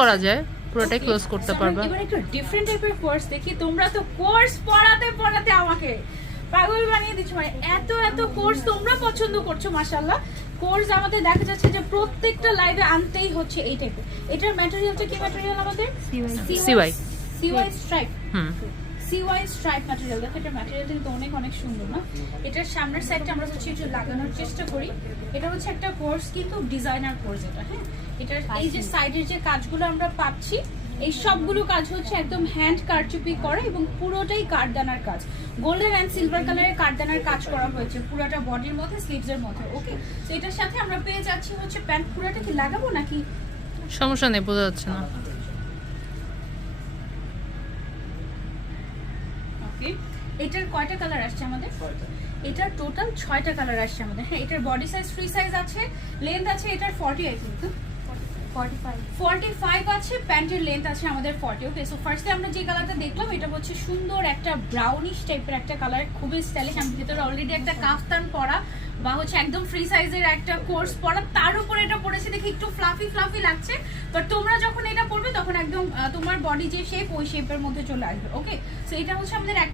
করা যায়, পুরোটাই ক্লোজ করতে পারবে। এবার একটু ডিফারেন্ট টাইপের কোর্স দেখি। তোমরা তো কোর্স পড়াতে পড়াতে আমাকে পাগল বানিয়ে দিচ্ছ, মানে এত এত কোর্স তোমরা পছন্দ করছো মাশাআল্লাহ। কোর্স আমাদের দেখা যাচ্ছে যে প্রত্যেকটা লাইভে আনতেই হচ্ছে এই টাইপের। এটার ম্যাটেরিয়ালটা কি ম্যাটেরিয়াল আমাদের? C Y stripe. হুম, সিওয়াই স্ট্রাইপ ম্যাটেরিয়াল। দেখো এটা ম্যাটেরিয়ালটা কিন্তু অনেক অনেক সুন্দর না? এটার সামনের সাইডটা আমরা হচ্ছে একটু লাগানোর চেষ্টা করি। এটা হচ্ছে একটা কোর্স কিন্তু ডিজাইনার কোর্স এটা, হ্যাঁ। এটার এই যে সাইডের যে কাজগুলো আমরা পাচ্ছি, এই সবগুলো কাজ হচ্ছে একদম হ্যান্ড কারচুপি করা এবং পুরোটাই কাঠদানার কাজ। গোল্ডেন অ্যান্ড সিলভার কালারের কাঠদানার কাজ করা হয়েছে পুরোটা বডির মধ্যে, স্লিভসের মধ্যে। ওকে, তো এটার সাথে আমরা পেয়ে যাচ্ছি হচ্ছে প্যান্ট। পুরোটা কি লাগাবো নাকি? সমস্যা নেই, বোঝা যাচ্ছে না। ওকে, এটার কয়টা কালার আসছে আমাদের? এটার টোটাল 6টা কালার আসছে আমাদের। হ্যাঁ, এটার বডি সাইজ ফ্রি সাইজ আছে, লেন্থ আছে এটার 40 আই থিংক, 45 আছে, প্যান্টের লেন্থ আছে আমাদের 40। ওকে, সো ফার্স্টে আমরা যে কালারটা দেখলাম এটা হচ্ছে সুন্দর একটা ব্রাউনিশ টাইপের একটা কালার, খুবই স্টাইলিশ। আমি ভিতরে অলরেডি একটা কাফতান পরা বা হচ্ছে একদম ফ্রি সাইজের একটা কোর্স পরা, তার উপর এটা পরেছে দেখি একটু ফ্লাফি ফ্লাফি লাগছে, বাট তোমরা যখন এটা পরবে তখন একদম তোমার বডি যে শেপ ওই শেপের মধ্যে চলে আসবে। ওকে, সো এটা হচ্ছে আমাদের